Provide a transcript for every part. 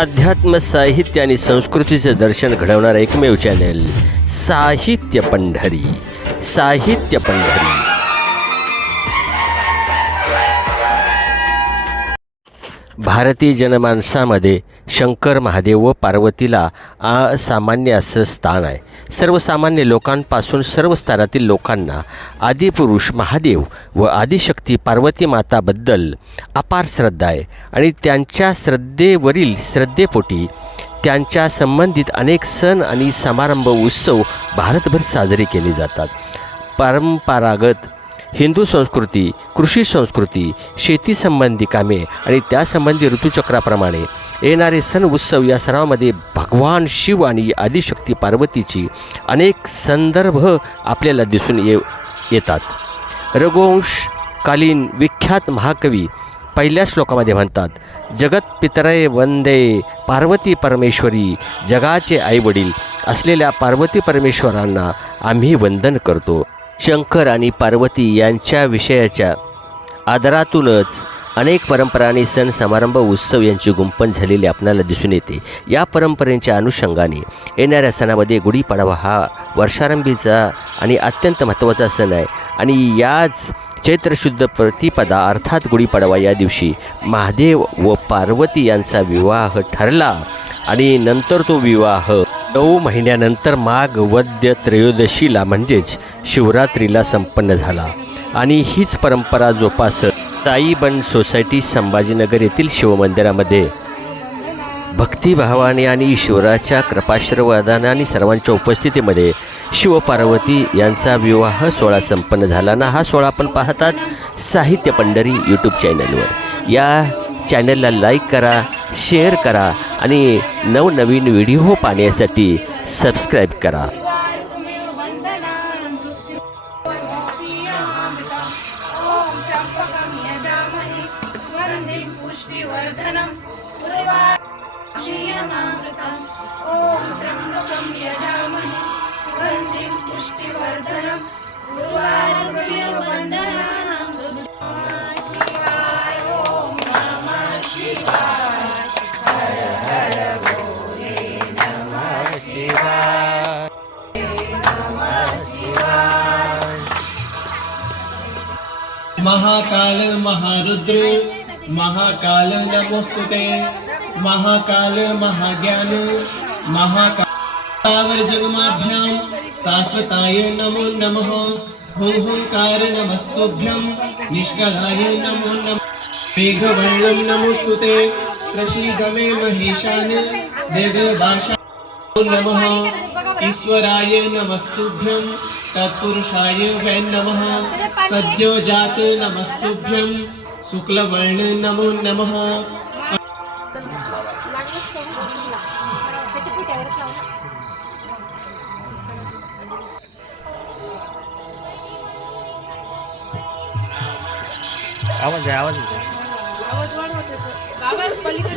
अध्यात्म साहित्य आणि संस्कृतीचे दर्शन घडवणारा एकमेव चॅनेल साहित्य पंढरी. साहित्य पंढरी. भारतीय जनमानसामध्ये शंकर महादेव व पार्वतीला असामान्य असं स्थान आहे. सर्वसामान्य लोकांपासून सर्व स्तरातील लोकांना आदिपुरुष महादेव व आदिशक्ती पार्वती माताबद्दल अपार श्रद्धा आहे आणि त्यांच्या श्रद्धेवरील श्रद्धेपोटी त्यांच्या संबंधित अनेक सण आणि समारंभ उत्सव भारतभर साजरे केले जातात. परंपरागत हिंदू संस्कृती कृषी संस्कृती शेतीसंबंधी कामे आणि त्यासंबंधी ऋतुचक्राप्रमाणे येणारे सण उत्सव या सर्वामध्ये भगवान शिव आणि आदिशक्ती पार्वतीची अनेक संदर्भ आपल्याला दिसून ये येतात. रघुवंशकालीन विख्यात महाकवी पहिल्या श्लोकामध्ये म्हणतात जगत पितरय वंदे पार्वती परमेश्वरी जगाचे आईवडील असलेल्या पार्वती परमेश्वरांना आम्ही वंदन करतो. शंकर आणि पार्वती यांच्या विषयाच्या आदरातूनच अनेक परंपरा आणि सण समारंभ उत्सव यांची गुंपण झालेली आपणाला दिसून येते. या परंपरेच्या अनुषंगाने येणाऱ्या सणामध्ये गुढीपाडवा हा वर्षारंभीचा आणि अत्यंत महत्त्वाचा सण आहे आणि याच चैत्रशुद्ध प्रतिपदा अर्थात गुढीपाडवा या दिवशी महादेव व पार्वती यांचा विवाह ठरला आणि नंतर तो विवाह नऊ महिन्यानंतर माघ वद्य त्रयोदशीला म्हणजेच शिवरात्रीला संपन्न झाला. आणि हीच परंपरा जोपासत ताईबन सोसायटी संभाजीनगर येथील शिवमंदिरामध्ये. भक्तिभावाने आणि ईश्वराच्या कृपाश्रवादाने आणि सर्वांच्या उपस्थितीमध्ये शिवपार्वती यांचा विवाह सोहळा संपन्न झाला. ना हा सोहळा आपण पाहतात साहित्य पंढरी यूट्यूब चॅनलवर या चॅनलला लाईक करा. शेअर करा आणि नवनवीन व्हिडिओ पाहण्यासाठी सबस्क्राईब करा. ॐ त्र्यम्बकं यजामहे सुगन्धिं पुष्टिवर्धनम् महाकाल महारुद्र महाकाल महाकाल महाज्ञान महाकाल जन्माभ्याम शाश्वताय नमो नमः हुं हुंकार नमस्तुभ्यं निष्कलाय नमो नमः। मेघवर्णं नमोस्तुते प्रसीद मे महेशान नमः ईश्वराय नमस्तुभ्यं तत्पुरुषाय वै नमः सद्योजात नमस्तुभ्यं शुक्लवर्ण नमो नमः।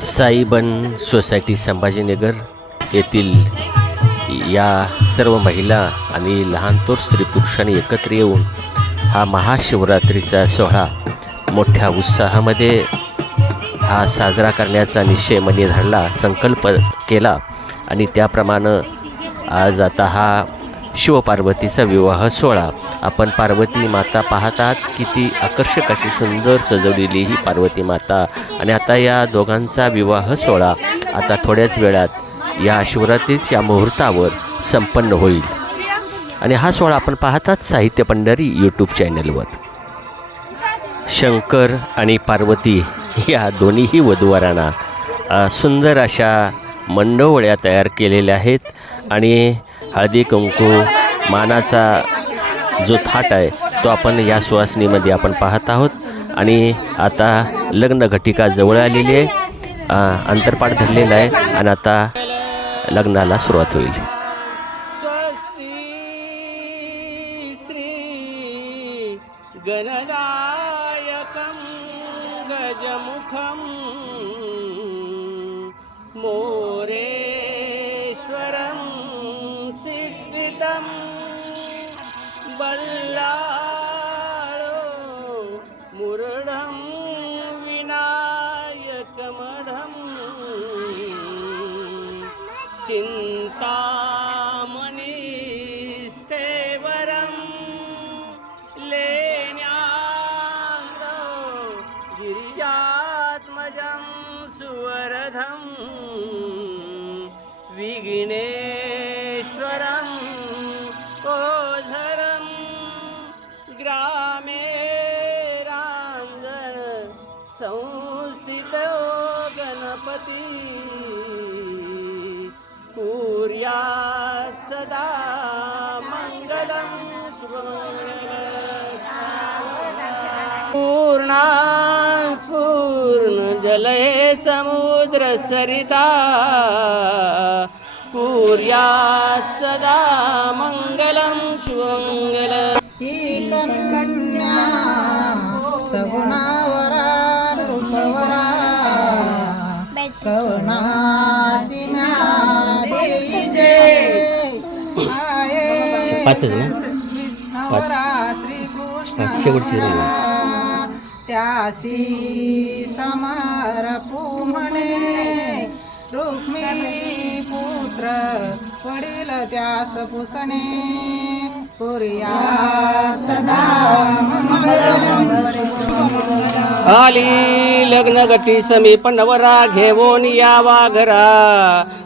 साईबन सोसायटी संभाजीनगर येथील या सर्व महिला आणि लहान थोर स्त्री पुरुषांनी एकत्र येऊन हा महाशिवरात्रीचा सोहळा मोठ्या उत्साहामध्ये हा साजरा करण्याचा निश्चय मनी धरला संकल्प केला आणि त्याप्रमाणे आज आता हा शिवपार्वतीचा विवाह सोहळा. आपण पार्वती माता पाहतात किती आकर्षक अशी सुंदर सजवलेली ही पार्वती माता. आणि आता या दोघांचा विवाह सोहळा आता थोड्याच वेळात या शिवरात्रीच्या मुहूर्तावर संपन्न होईल. आणि हा सोहळा आपण पाहतात साहित्य पंढरी यूट्यूब चॅनलवर शंकर आणि पार्वती या दोन्हीही वधूवरांना सुंदर अशा मंडोवळ्या तयार केलेल्या आहेत. आणि हळदी कुंकू मानाचा जो थाट आहे तो आपण या सुवासनीमध्ये आपण पाहत आहोत. आणि आता लग्न घटिका जवळ आलेली आहे. अंतरपाठ धरलेला आहे. आणि आता लग्नाला सुरुवात होईल. गणना संस्थितो गणपती कुर्यात् सदा मङ्गलं पूर्णा स्फूर्णजलये समुद्रसरिता कुर्यात् सदा मङ्गलं शुभमङ्गलम् नवरा श्रीकृष्ण शेवटची राहिली. त्याशी समारपू म्हणे रुक्मिणी पुत्र वडील त्यास पुसणे। आली लग्न गटी समीप नवरा घेऊन यावा घरा.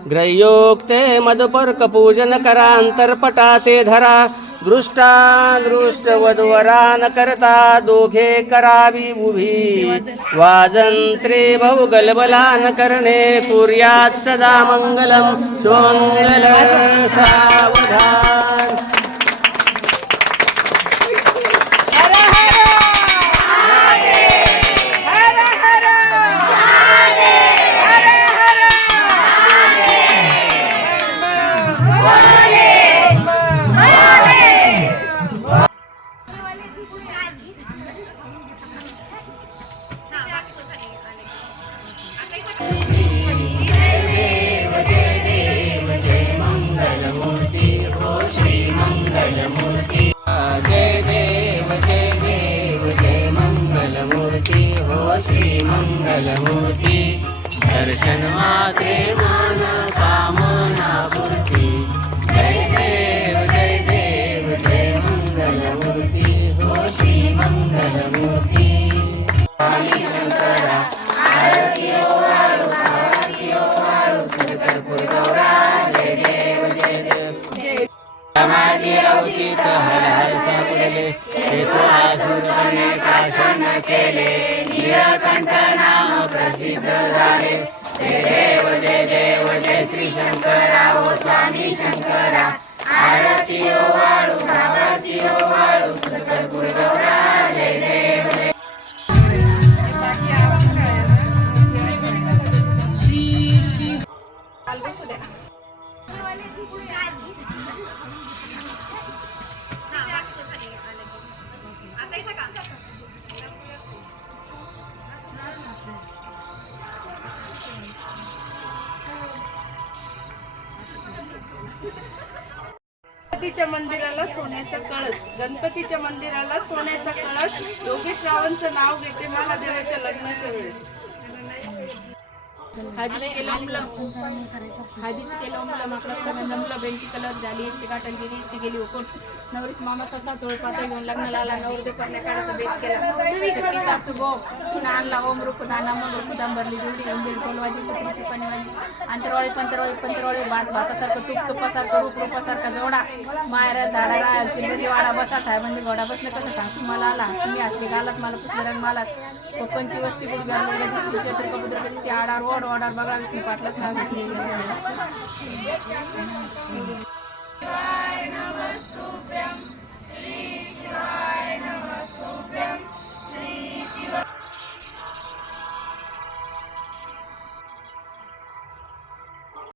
ग्रह्योक्ते मधुपर्क पूजन करा अंतरपटा ते धरा. दृष्टा दृष्ट वधवरा न करता दोघे करावी उभी. वाजंत्रे बहु गलबला न करणे कुर्यात सदा मंगलम सुमंगल सावधान. हो श्री मंगलमूर्ती दर्शन मात्रे मान कामना पूर्ती जय देव जय देव जय मंगलमूर्ती हो श्री मंगलमूर्ती. कंठ नाम प्रसिद्ध झाले. जय देव जय देव जय श्री शंकरा ओ स्वामी शंकरा. आरती ओवा गणपतीच्या मंदिराला सोन्याचा कळस. गणपतीच्या मंदिराला सोन्याचा कळस. योगेश रावांचं नाव घेते महादेवाच्या लग्नाच्या वेळेस. हळदीचं केलं मुलं हळदीचं केलं मुलं माकडं करून जमलं बेंटी कलर झाली इष्टी गाठण गेली इष्टी गेली उकून. नवरीच मामा ससा चोळ पातळ घेऊन लग्नाला आला नवरदे करण्या काढायचा बेट केला. सखी सासू गो. आणला ओम रूप दाना मग रूप दांबरली जोडी उंदीर टोलवाजी कुत्री पणवाजी. अंतरवाळी पंतरवाळी पंतरवाळी भात भातासारखं तुप तुपासारखं रूप रूपासारखा जोडा. मायरा झाडा चिंबरी वाडा बसा थाय म्हणजे घोडा बसले कसं ठासू मला आला हसू मी हसले घालत मला पुसले रंग मला कोकणची वस्ती गुड घालून दिसली चैत्र कबुद्र ఆర్డర్ బగాల్సిన పట్ల సాగుతుంది